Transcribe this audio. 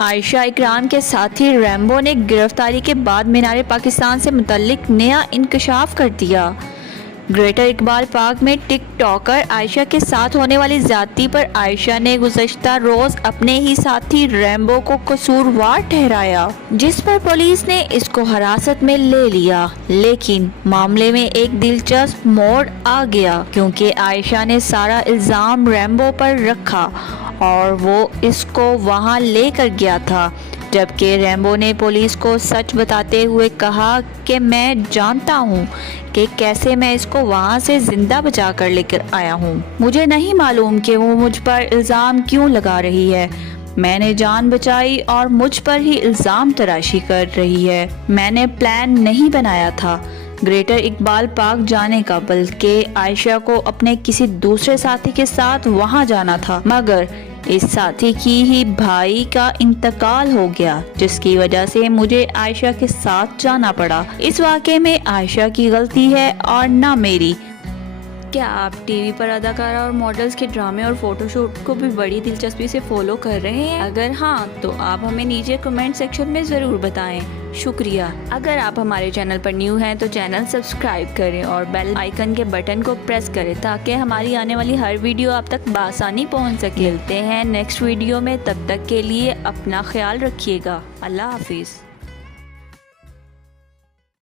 عائشہ اکرام کے ساتھی ریمبو نے گرفتاری کے بعد مینار پاکستان سے متعلق نیا انکشاف کر دیا۔ گریٹر اقبال پارک میں ٹک ٹاکر عائشہ کے ساتھ ہونے والی زیادتی پر عائشہ نے گزشتہ روز اپنے ہی ساتھی ریمبو کو قصوروار ٹھہرایا، جس پر پولیس نے اس کو حراست میں لے لیا۔ لیکن معاملے میں ایک دلچسپ موڑ آ گیا، کیونکہ عائشہ نے سارا الزام ریمبو پر رکھا اور وہ اس کو وہاں لے کر گیا تھا، جبکہ ریمبو نے پولیس کو سچ بتاتے ہوئے کہا کہ میں جانتا ہوں کہ کیسے میں اس کو وہاں سے زندہ بچا کر لے کر آیا ہوں۔ مجھے نہیں معلوم کہ وہ مجھ پر الزام کیوں لگا رہی ہے۔ میں نے جان بچائی اور مجھ پر ہی الزام تراشی کر رہی ہے۔ میں نے پلان نہیں بنایا تھا گریٹر اقبال پارک جانے کا، بلکہ عائشہ کو اپنے کسی دوسرے ساتھی کے ساتھ وہاں جانا تھا، مگر اس ساتھی کی ہی بھائی کا انتقال ہو گیا، جس کی وجہ سے مجھے عائشہ کے ساتھ جانا پڑا۔ اس واقعے میں عائشہ کی غلطی ہے اور نہ میری۔ کیا آپ ٹی وی پر اداکارہ اور ماڈلز کے ڈرامے اور فوٹو شوٹ کو بھی بڑی دلچسپی سے فالو کر رہے ہیں؟ اگر ہاں تو آپ ہمیں نیچے کمنٹ سیکشن میں ضرور بتائیں۔ شکریہ۔ اگر آپ ہمارے چینل پر نیو ہیں تو چینل سبسکرائب کریں اور بیل آئیکن کے بٹن کو پریس کریں تاکہ ہماری آنے والی ہر ویڈیو آپ تک بآسانی پہنچ سکے۔ ملتے ہیں نیکسٹ ویڈیو میں، تب تک کے لیے اپنا خیال رکھیے گا۔ اللہ حافظ۔